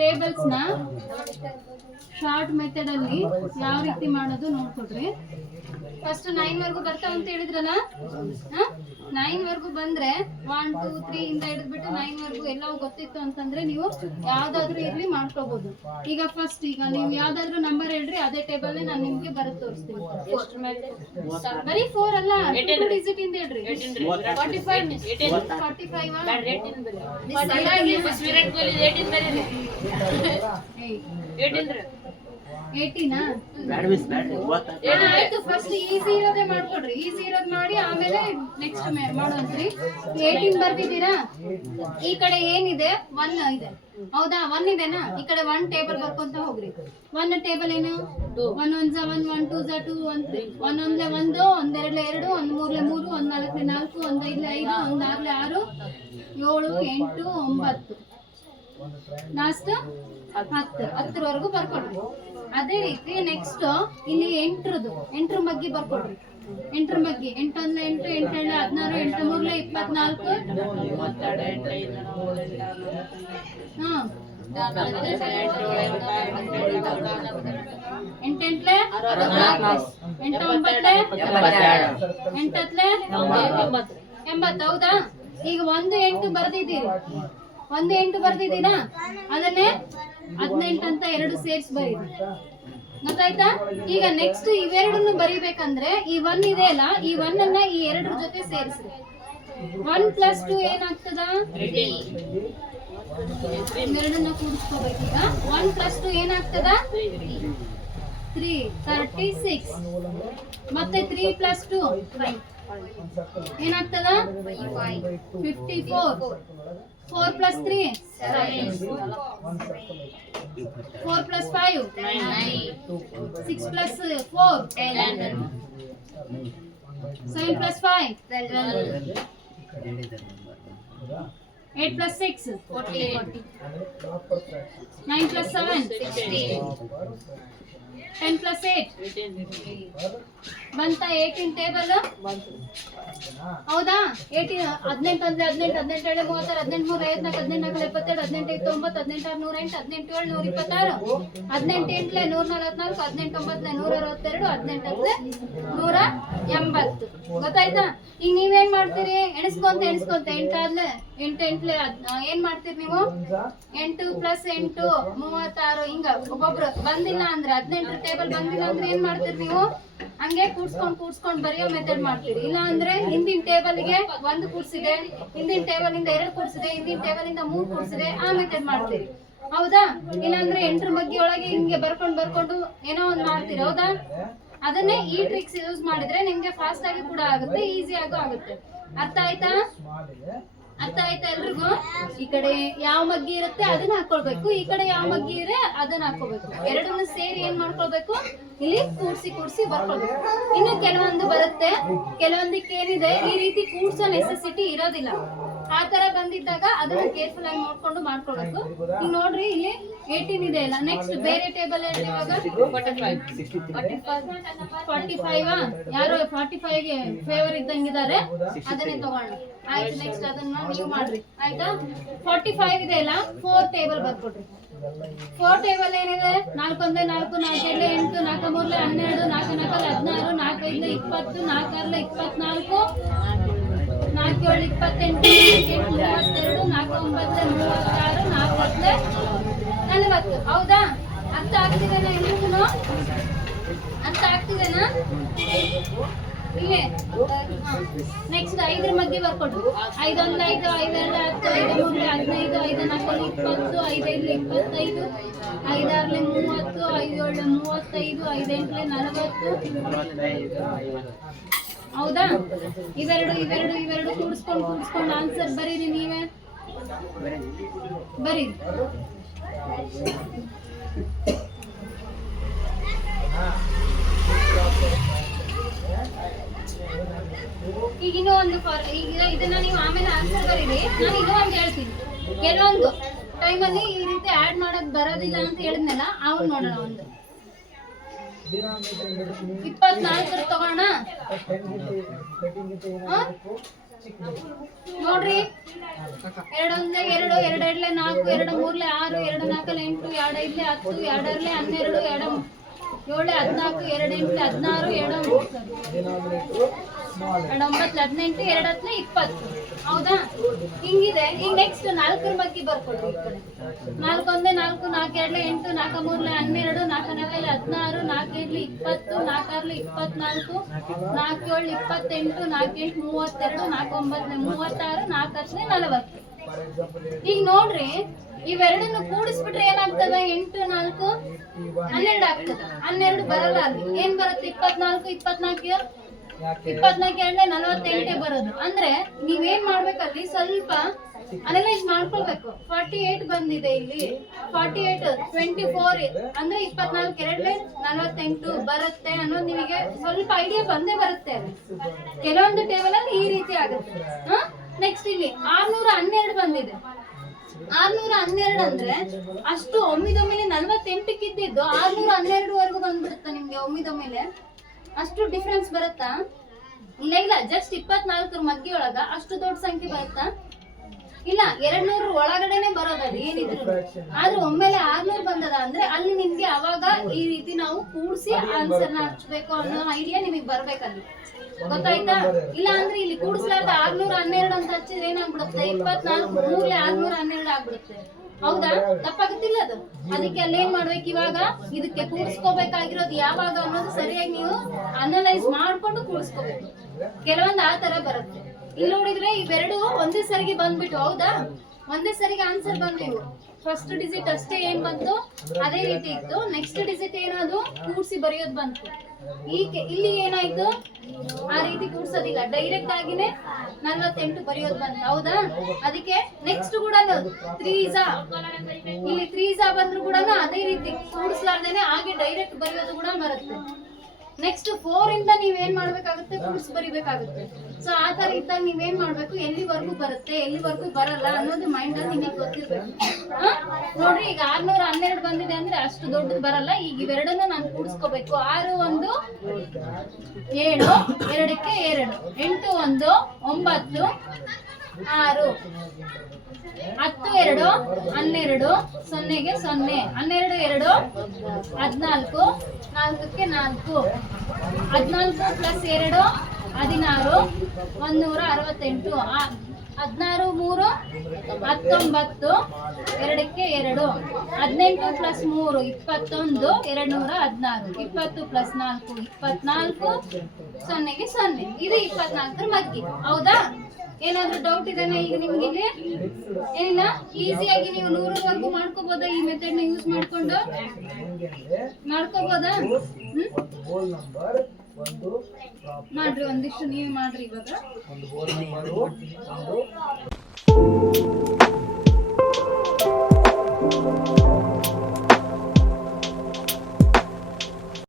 ಟೇಬಲ್ಸ್ನ short method ಅಲ್ಲಿ ಯಾವ ರೀತಿ ಮಾಡೋದು ನೋಡ್ಕೊಡ್ರಿ. ಫಸ್ಟ್ ನೈನ್ ವರ್ಗು ಬರ್ತಾವ ಅಂತ ಹೇಳಿದ್ರಲ್ಲ? ನೈನ್ ವರ್ಗು ಬಂದ್ರೆ ಒನ್ ಟೂ ತ್ರೀ ಇಂದ ಹಿಡಿದ್ಬಿಟ್ಟು ನೈನ್ ವರ್ಗು ಎಲ್ಲವೂ ಗೊತ್ತಿತ್ತು ಅಂತಂದ್ರೆ ನೀವು ಯಾವ್ದಾದ್ರು ಇರ್ಲಿ ಮಾಡ್ಕೋಬಹುದು ಈಗ ಫಸ್ಟ್ ಈಗ ನೀವು ಯಾವ್ದಾದ್ರು ನಂಬರ್ ಹೇಳ್ರಿ ಅದೇ ಟೇಬಲ್ ನಾನು ನಿಮ್ಗೆ ಬರ ತೋರಿಸ್ತೀನಿ. ಬರೀ ಫೋರ್ ಅಲ್ಲ ಡಿಜಿಟ್ ಇಂದ ಹೇಳ್ರಿ. ಫಾರ್ಟಿ ಫೈವ್ ಫಾರ್ಟಿ ಫೈವ್ ಏಯ್ಟೀನಾ ಆಯ್ತು ಫಸ್ಟ್ ಈಸಿ ಇರೋದೇ ಮಾಡ್ಕೊಡ್ರಿ. ಈಸಿ ಇರೋದ್ ಮಾಡಿ ಆಮೇಲೆ ನೆಕ್ಸ್ಟ್ ಮಾಡೋದ್ರಿ ಏಯ್ಟೀನ್ ಈ ಕಡೆ ಏನಿದೆ? ಒನ್ ಇದೆ. ಹೌದಾ? ಒನ್ ಇದೆನಾ? ಈ ಕಡೆ ಒನ್ ಟೇಬಲ್ ಬರ್ಕೊಂತ ಹೋಗ್ರಿ. ಒನ್ ಟೇಬಲ್ ಏನು? ಒನ್ ಒನ್ ಝ ಒನ್ ಒನ್ ಟೂ ಝಾ ಟೂ ಒನ್ ತ್ರೀ ಒನ್ ಒಂದ್ಲೆ ಒಂದು ಒಂದೆರಡ್ಲೆ ಎರಡು ಒಂದ್ ಮೂರ್ಲೆ ಮೂರು ಒಂದ್ ನಾಲ್ಕಲೆ ನಾಲ್ಕು ಒಂದ್ ಐದ್ಲೆ ಐದು ಒಂದ್ ಆರ್ಲೆ ಆರು ಏಳು ಎಂಟು ಒಂಬತ್ತು. ಲಾಸ್ಟ್ ಹತ್ತು, ಹತ್ತರವರೆಗೂ ಬರ್ಕೊಡ್ರಿ ಅದೇ ರೀತಿ ನೆಕ್ಸ್ಟ್ ಇಲ್ಲಿ ಎಂಟ್ರದು, ಎಂಟ್ರ ಬಗ್ಗೆ ಬರ್ಕೊಡ್ರಿ ಎಂಟ್ರ ಬಗ್ಗೆ ಎಂಟೊಂದ ಎಂಟು ಎಂಟೆರಡು ಹದಿನಾರು ಎಂಟು ಮೂರ್ಲ ಇಪ್ಪತ್ನಾಲ್ಕು. ಹಾ. ಎಂಟೆಂಟ್ಲೆ? ಎಂಟು ಒಂಬತ್ಲೆ ಎಂಟತ್ಲೆ ಎಂಬತ್ತು, ಹೌದಾ? ಈಗ ಒಂದು ಎಂಟು ಬರ್ದಿದ್ದೀರಿ. ಒಂದು ಎಂಟು ಬರ್ದಿದ್ದೀರಾ? ಅದನ್ನೇ ಹದಿನೆಂಟು ಅಂತ ಎರಡು ಸೇರ್ಸ್ ಬರೀರಿ. ಗೊತ್ತಾಯ್ತಾ? ಈಗ ನೆಕ್ಸ್ಟ್ ಇವೆರಡನ್ನು ಬರಿಬೇಕಂದ್ರೆ ಈ ಒನ್ ಇದೆ ಅಲ್ಲ, ಈ ಒನ್ ಅನ್ನ ಈ ಎರಡರ ಜೊತೆ ಸೇರಿಸಿ. ಒನ್ ಪ್ಲಸ್ ಟು ಏನಾಗ್ತದ? ಇವೆರಡನ್ನ ಕೂಡಿಸ್ಕೋಬೇಕೀಗ ಒನ್ ಪ್ಲಸ್ ಟು ಏನಾಗ್ತದ? ತ್ರೀ ತರ್ಟಿ ಸಿಕ್ಸ್ ಮತ್ತೆ ತ್ರೀ ಪ್ಲಸ್ ಟು ಏನಾಗ್ತದ fifty four four plus three four plus five six plus four seven plus five eight plus six nine plus seven ten plus eight ಬಂತ eighteen table ಹೌದಾ? Eighteen ಹದಿನೆಂಟು ಅಂದ್ರೆ ಹದಿನೆಂಟು ಹದಿನೆಂಟು ಏಳು ಮೂವತ್ತಾರು, ಹದಿನೆಂಟು ಮೂರು ಐವತ್ನಾಲ್ಕು, ಹದಿನೆಂಟು ನಾಲ್ಕು, ಎಪ್ಪತ್ತೆರಡು, ಹದಿನೆಂಟು ಐದು ತೊಂಬತ್ತು, ಹದಿನೆಂಟು ಆರು ನೂರ ಎಂಟು ಹದಿನೆಂಟು ಏಳು, ನೂರ ಇಪ್ಪತ್ತಾರು, ಹದಿನೆಂಟು ಎಂಟ್ಲೆ ನೂರ ನಲವತ್ನಾಲ್ಕು, ಹದಿನೆಂಟು ಒಂಬತ್ತಲೆ ನೂರ ಅರವತ್ತೆರಡು, ಹದಿನೆಂಟು ಹತ್ತಲೆ ನೂರ ಎಂಬತ್ತು. ಗೊತ್ತಾಯ್ತಾ? ಈಗ ನೀವೇನ್ ಮಾಡ್ತೀರಿ? ಎಣಿಸ್ಕೊಂತ ಎಣಿಸ್ಕೊಂತ ಎಂಟಾದ್ಲೆ. ಎಂಟು ಎಂಟ್ಲೆ ಏನ್ ಮಾಡ್ತೀರಿ ನೀವು? ಎಂಟು ಪ್ಲಸ್ ಎಂಟು ಮೂವತ್ತಾರು ಹಿಂಗ ಒಬ್ಬೊಬ್ರು. ಬಂದಿಲ್ಲ ಅಂದ್ರೆ ಹದಿನೆಂಟು ಟೇಬಲ್ ಬಂದಿಲ್ಲ ಅಂದ್ರೆ ಏನ್ ಮಾಡ್ತೀರಿ ನೀವು? ಹಂಗೆ ಕೂಡ್ಸ್ಕೊಂಡ್ ಕೂಡ್ಸ್ಕೊಂಡ್ ಬರೆಯೋ ಮೆಥಡ್ ಮಾಡ್ತೀರಿ. ಇಲ್ಲ ಅಂದ್ರೆ ಹಿಂದಿನ ಟೇಬಲ್ಗೆ ಒಂದು ಕೂಡ್ಸಿದೆ ಹಿಂದಿನ ಟೇಬಲ್ ಇಂದ ಎರಡು ಕೂಡ್ಸಿದೆ ಹಿಂದಿನ ಟೇಬಲ್ ಇಂದ ಮೂರ್ ಕೂಡ್ಸಿದೆ ಆ ಮೆಥಡ್ ಮಾಡ್ತೀರಿ. ಹೌದಾ? ಇಲ್ಲಾಂದ್ರೆ ಎಂಟ್ರ ಬಗ್ಗೆ ಒಳಗೆ ಹಿಂಗೆ ಬರ್ಕೊಂಡು ಬರ್ಕೊಂಡು ಏನೋ ಒಂದ್ ಮಾಡ್ತೀರಿ ಹೌದಾ? ಅದನ್ನೇ ಈ ಟ್ರಿಕ್ಸ್ ಯೂಸ್ ಮಾಡಿದ್ರೆ ನಿಮ್ಗೆ ಫಾಸ್ಟ್ ಆಗಿ ಕೂಡ ಆಗುತ್ತೆ ಈಸಿ ಆಗೂ ಆಗುತ್ತೆ. ಅರ್ಥ ಆಯ್ತಾ? ಅರ್ಥ ಆಯ್ತಾ ಎಲ್ರಿಗೂ? ಈ ಕಡೆ ಯಾವ ಮಗ್ಗಿ ಇರುತ್ತೆ ಅದನ್ನ ಹಾಕೊಳ್ಬೇಕು. ಈ ಕಡೆ ಯಾವ ಮಗ್ಗಿ ಇದೆ ಅದನ್ನ ಹಾಕೋಬೇಕು ಎರಡನ್ನ ಸೇರಿ ಏನ್ ಮಾಡ್ಕೊಳ್ಬೇಕು? ಇಲ್ಲಿ ಕೂಡ್ಸಿ ಕೂಡ್ಸಿ ಬರ್ಕೊಳ್ಬೇಕು. ಇನ್ನು ಕೆಲವೊಂದು ಬರುತ್ತೆ. ಕೆಲವೊಂದಕ್ಕೆ ಏನಿದೆ? ಈ ರೀತಿ ಕೂಡ್ಸೋ ನೆಸೆಸಿಟಿ ಇರೋದಿಲ್ಲ. ಆ ತರ ಬಂದಿದ್ದಾಗ ಅದನ್ನ ಕೇರ್ಫುಲ್ ಆಗಿ ನೋಡ್ಕೊಂಡು ಮಾಡ್ಕೊಳ್ಬೇಕು ಈಗ ನೋಡ್ರಿ ಇಲ್ಲಿ ಏಯ್ಟೀನ್ ಇದೆ ಅಲ್ಲ. ನೆಕ್ಸ್ಟ್ ಬೇರೆ ಟೇಬಲ್ ಇವಾಗ ಫಾರ್ಟಿ ಫೈವ್ ಯಾರು ಫಾರ್ಟಿ ಫೈವ್ಗೆ ಫೇವರ್ ಇದ್ದಂಗಿದ್ದಾರೆ. ಅದನ್ನೇ ತಗೋಣ ಆಯ್ತು ನೆಕ್ಸ್ಟ್ ಅದನ್ನ ನೀವು ಮಾಡ್ರಿ. ಆಯ್ತಾ? ಫಾರ್ಟಿ ಫೈವ್ ಇದೆ ಅಲ್ಲ? ಫೋರ್ ಟೇಬಲ್ ಬರ್ಕೊಡ್ರಿ. ಫೋರ್ ಟೇಬಲ್ ಏನಿದೆ? ನಾಲ್ಕೊಂದೇ ನಾಲ್ಕು ನಾಲ್ಕೈದ್ಲೆ ಎಂಟು ನಾಲ್ಕು ಮೂರ್ಲೆ ಹನ್ನೆರಡು ನಾಲ್ಕು ನಾಲ್ಕಲ್ಲಿ ಹದಿನಾರು ನಾಲ್ಕೈದು ಇಪ್ಪತ್ತು ನಾಲ್ಕಾರ್ಲೆ ಇಪ್ಪತ್ನಾಲ್ಕು. ನಾಲ್ಕು ಏಳು ಇಪ್ಪತ್ತೆಂಟು ಮೂವತ್ತೆರಡು ನಾಲ್ಕು ಒಂಬತ್ತು ಮೂವತ್ತಾರು ನಾಲ್ಕು ಹತ್ತು ನಲವತ್ತು. ಹೌದಾ? ಅರ್ಥ ಆಗ್ತಿದೆ ಎಲ್ರಿಗೂ ಅರ್ಥ ಆಗ್ತಿದೆನಾ? ನೆಕ್ಸ್ಟ್ ಐದರ ಮಧ್ಯೆ ಬರ್ಕೊಡು ಐದೊಂದು ಐದು, ಐದೆರಡು ಹತ್ತು, ಐದು ಮೂರು, ಹದಿನೈದು, ಐದು ನಾಲ್ಕು, ಇಪ್ಪತ್ತು ಐದೈದು ಇಪ್ಪತ್ತೈದು ಐದಾರಲ್ಲಿ ಮೂವತ್ತು ಐದೇಳು ಮೂವತ್ತೈದು, ಐದೆಂಟ್ಲೆ ನಲವತ್ತು. ಹೌದಾ? ಇವೆರಡು ಇವೆರಡು ಇವೆರಡು ಕೂಡಿಸ್ಕೊಂಡು ಕೂಡಿಸ್ಕೊಂಡು ಆನ್ಸರ್ ಬರೀರಿ ನೀವೇ. ಬರೀ ಈಗ ಇನ್ನೂ ಒಂದು ಈಗ ಇದನ್ನ ನೀವು ಆಮೇಲೆ ಆನ್ಸರ್ ಬರೀರಿ. ನಾನು ಇದು ಒಂದು ಹೇಳ್ತೀನಿ. ಕೆಲವೊಂದು ಟೈಮಲ್ಲಿ ಈ ರೀತಿ ಆ್ಯಡ್ ಮಾಡೋದು ಬರೋದಿಲ್ಲ ಅಂತ ಹೇಳಿದ್ನಲ್ಲ, ಅವ್ನು ನೋಡೋಣ ಒಂದು. ಇಪ್ಪತ್ನಾಲ್ಕರ ತಗೋಣ. ನೋಡ್ರಿ. ಎರಡೊಂದ್ಲೆ ಎರಡು ಎರಡು ಎರಡ್ಲೆ ನಾಲ್ಕು, ಎರಡು ಮೂರ್ಲೆ ಆರು, ಎರಡು ನಾಲ್ಕಲೆ ಎಂಟು, ಎರಡು ಐದ್ಲೆ ಹತ್ತು ಎರಡರ್ಲೆ ಹನ್ನೆರಡು, ಎರಡು ಏಳು, ಹದಿನಾಲ್ಕು, ಎರಡು ಎಂಟ್ಲೆ ಹದಿನಾರು, ಎರಡು ಎರಡು ಹದಿನೆಂಟು, ಎರಡು ಹತ್ತನೇ ಇಪ್ಪತ್ತು. ಹೌದಾ? ಹಿಂಗಿದೆ. ಈಗ ನೆಕ್ಸ್ಟ್ ನಾಲ್ಕರ ಬಗ್ಗೆ ಬರ್ಕೊಡ್ರಿ ಈ ನಾಲ್ಕು ಒಂದೇ ನಾಲ್ಕು ನಾಲ್ಕು ಎರಡು ಎಂಟು ನಾಲ್ಕು ಮೂರ್ಲೆ ಹನ್ನೆರಡು ನಾಲ್ಕು ನಾಲ್ಕಲೆ ಹದಿನಾರು ನಾಲ್ಕು ಐದ್ಲೆ ಇಪ್ಪತ್ತು, ನಾಲ್ಕಾರ್ಲೆ ಇಪ್ಪತ್ನಾಲ್ಕು ನಾಲ್ಕು ಏಳು ಇಪ್ಪತ್ತೆಂಟು ನಾಲ್ಕು ಎಂಟು ಮೂವತ್ತೆರಡು ನಾಲ್ಕು ಒಂಬತ್ತನೇ ಮೂವತ್ತಾರು ನಾಲ್ಕು ಹತ್ತನೇ ನಲವತ್ತು. ಈಗ ನೋಡ್ರಿ, ಇವೆರಡನ್ನು ಕೂಡಿಸ್ಬಿಟ್ರೆ ಏನಾಗ್ತದ? ಎಂಟು, ನಾಲ್ಕು, ಹನ್ನೆರಡು ಆಗ್ತದ. ಹನ್ನೆರಡು ಬರಲ್ಲ ಅಲ್ಲಿ. ಏನ್ ಬರುತ್ತೆ? ಇಪ್ಪತ್ನಾಲ್ಕು ಇಪ್ಪತ್ನಾಲ್ಕು ಇಪ್ಪತ್ನಾಲ್ಕು ಎರಡನೇ ನಲವತ್ತೆಂಟೇ ಬರೋದು. ಅಂದ್ರೆ ನೀವೇನ್ ಮಾಡ್ಬೇಕಲ್ಲಿ? ಸ್ವಲ್ಪ ಅನಲೈಸ್ ಮಾಡ್ಕೊಳ್ಬೇಕು. ಫಾರ್ಟಿ ಏಟ್ ಬಂದಿದೆ ಇಲ್ಲಿ. ಫಾರ್ಟಿ ಏಟ್ ಟ್ವೆಂಟಿ ಫೋರ್ ಅಂದ್ರೆ ಇಪ್ಪತ್ನಾಲ್ಕು ಎರಡನೇ ನಲವತ್ತೆಂಟು ಬರುತ್ತೆ ಅನ್ನೋದು ನಿಮಗೆ ಸ್ವಲ್ಪ ಐಡಿಯಾ ಬಂದೇ ಬರುತ್ತೆ. ಕೆಲವೊಂದು ಟೇಬಲ್ ಅಲ್ಲಿ ಈ ರೀತಿ ಆಗುತ್ತೆ. ನೆಕ್ಸ್ಟ್ ಇಲ್ಲಿ ಆರ್ನೂರ ಹನ್ನೆರಡು ಬಂದಿದೆ. ಆರ್ನೂರ ಹನ್ನೆರಡು ಅಂದ್ರೆ ಅಷ್ಟು ಒಮ್ಮಿದೊಮ್ಮೆಲೆ ನಲ್ವತ್ತೆಂಟಕ್ಕಿದ್ದು ಆರ್ನೂರ ಹನ್ನೆರಡುವರೆಗೂ ಬಂದ್ಬಿಡುತ್ತೆ ನಿಮ್ಗೆ ಒಮ್ಮಿದೊಮ್ಮೆಲೆ. ಅಷ್ಟು ಡಿಫ್ರೆನ್ಸ್ ಬರುತ್ತಾ? ಇಲ್ಲ ಇಲ್ಲ ಜಸ್ಟ್ ಇಪ್ಪತ್ನಾಲ್ಕರ ಒಳಗ ಅಷ್ಟು ದೊಡ್ಡ ಸಂಖ್ಯೆ ಬರುತ್ತಾ? ಇಲ್ಲ ಎರಡ್ ನೂರ ಒಳಗಡೆನೆ ಬರೋದದ ಏನಿದ್ರು. ಆದ್ರೆ ಒಮ್ಮೆಲೆ ಆರ್ನೂರ್ ಬಂದದ ಅಂದ್ರೆ ಅಲ್ಲಿ ನಿಮ್ಗೆ ಅವಾಗ ಈ ರೀತಿ ನಾವು ಕೂಡ್ಸಿ ಆನ್ಸರ್ ಹಚ್ಬೇಕು ಅನ್ನೋ ಐಡಿಯಾ ನಿಮಗ್ ಬರ್ಬೇಕಲ್ಲಿ. ಗೊತ್ತಾಯ್ತಾ? ಇಲ್ಲ ಅಂದ್ರೆ ಇಲ್ಲಿ ಕೂಡಿಸ್ಲಾರ್ದ ಆರ್ನೂರ ಹನ್ನೆರಡು ಅಂತ ಹಚ್ಚಿದ್ರೆ ಏನಾಗ್ಬಿಡುತ್ತೆ? ಇಪ್ಪತ್ನಾಲ್ಕು ಮೂರ್ಲೆ ಆರ್ನೂರ ಹನ್ನೆರಡು ಆಗ್ಬಿಡುತ್ತೆ. ಹೌದಾ? ತಪ್ಪಾಗುತ್ತಿಲ್ಲ ಅದು. ಅದಕ್ಕೆ ಅಲ್ಲಿ ಏನ್ ಮಾಡ್ಬೇಕು ಇವಾಗ? ಇದಕ್ಕೆ ಕೂಡಿಸ್ಕೋಬೇಕಾಗಿರೋದು ಯಾವಾಗ ಅನ್ನೋದು ಸರಿಯಾಗಿ ನೀವು ಅನಲೈಸ್ ಮಾಡ್ಕೊಂಡು ಕೂಡಿಸ್ಕೋಬೇಕು. ಕೆಲವೊಂದು ಆ ತರ ಬರುತ್ತೆ. ಇಲ್ಲಿ ನೋಡಿದ್ರೆ ಇವೆರಡು ಒಂದೇ ಸರಿಗೆ ಬಂದ್ಬಿಟ್ಟು, ಹೌದಾ? ಒಂದೇ ಸರಿಗೆ ಆನ್ಸರ್ ಬಂದಿವು ಫಸ್ಟ್ ಡಿಜಿಟ್ ಅಷ್ಟೇ ಏನ್ ಬಂತು? ಅದೇ ರೀತಿ ಇತ್ತು. ನೆಕ್ಸ್ಟ್ ಡಿಜಿಟ್ ಏನದು ಕೂಡ್ಸಿ ಬರೆಯೋದು ಬಂತು. ಈಗ ಇಲ್ಲಿ ಏನಾಯ್ತು? ಆ ರೀತಿ ಕೂಡ್ಸೋದಿಲ್ಲ. ಡೈರೆಕ್ಟ್ ಆಗಿನೇ ನಲ್ವತ್ತೆಂಟು ಬರೆಯೋದು ಬಂತು. ಹೌದಾ? ಅದಕ್ಕೆ ನೆಕ್ಸ್ಟ್ ಕೂಡ ತ್ರೀಸಾ ಇಲ್ಲಿ ತ್ರೀಸಾ ಬಂದ್ರು ಕೂಡ ಅದೇ ರೀತಿ ಕೂಡಿಸ್ಲಾರ್ದೇನೆ ಹಾಗೆ ಡೈರೆಕ್ಟ್ ಬರೆಯೋದು ಕೂಡ ಬರುತ್ತೆ ನೆಕ್ಸ್ಟ್ ಫೋರ್ ಇಂದ ನೀವೇನ್ ಮಾಡ್ಬೇಕಾಗುತ್ತೆ? ಕೂಡ್ಸ್ ಬರಿಬೇಕಾಗುತ್ತೆ. ಸೊ ಆ ತರ ಇದ್ದಾಗ ನೀವೇನ್ ಮಾಡ್ಬೇಕು? ಎಲ್ಲಿವರೆಗೂ ಬರುತ್ತೆ? ಎಲ್ಲಿವರೆಗೂ ಬರಲ್ಲ ಅನ್ನೋದು ಮೈಂಡ್ ಅಲ್ಲಿ ನಿಮಗೆ ಗೊತ್ತಿರ್ಬೇಕು? ನೋಡ್ರಿ, ಈಗ ಆರ್ನೂರ, ಹನ್ನೆರಡು ಬಂದಿದೆ ಅಂದ್ರೆ ಅಷ್ಟು ದೊಡ್ಡದು ಬರಲ್ಲ. ಈಗ ಇವೆರಡನ್ನ ನಾನು ಕೂಡಿಸ್ಕೋಬೇಕು. ಆರು, ಒಂದು, ಏಳು, ಎರಡಕ್ಕೆ ಎರಡು. ಎಂಟು, ಒಂದು, ಒಂಬತ್ತು, ಆರು. ಹತ್ತು, ಎರಡು, ಹನ್ನೆರಡು, ಸೊನ್ನೆಗೆ ಸೊನ್ನೆ. ಹನ್ನೆರಡು, ಎರಡು, ಹದಿನಾಲ್ಕು, ನಾಲ್ಕಕ್ಕೆ ನಾಲ್ಕು. ಹದಿನಾಲ್ಕು ಪ್ಲಸ್ ಎರಡು ಹದಿನಾರು ಒಂದೂರ ಅರವತ್ತೆಂಟು ಹದಿನಾರು, ಮೂರು, ಹತ್ತೊಂಬತ್ತು, ಎರಡಕ್ಕೆ ಎರಡು, ಹದಿನೆಂಟು ಪ್ಲಸ್ ಮೂರು, ಇಪ್ಪತ್ತೊಂದು ಎರಡು ನೂರ ಹದಿನಾರು, ಇಪ್ಪತ್ತು ಪ್ಲಸ್ ನಾಲ್ಕು, ಇಪ್ಪತ್ನಾಲ್ಕು, ಸೊನ್ನೆಗೆ ಸೊನ್ನೆ, ಇದು ಇಪ್ಪತ್ನಾಲ್ಕರ ಮಗ್ಗಿ, ಹೌದಾ? ಏನಾದ್ರೂ ಡೌಟ್ ಇದನ್ನ ಈಗ ನಿಮ್ಗೆ ಏನಿಲ್ಲ? ಈಸಿಯಾಗಿ ನೀವು ನೂರವರೆಗೂ ಮಾಡ್ಕೋಬೋದಾ ಈ ಮೆಥಡ್ನ ಯೂಸ್ ಮಾಡ್ಕೊಂಡು? ಮಾಡ್ಕೋಬೋದಾ? ಒಂದು ಮಾಡ್ರಿ ಒಂದಿಷ್ಟು ನೀವೇ ಮಾಡ್ರಿ ಇವಾಗ. ಒಂದು ಬೋರ್ವೆಲ್ ಮಾಡು ಒಂದು.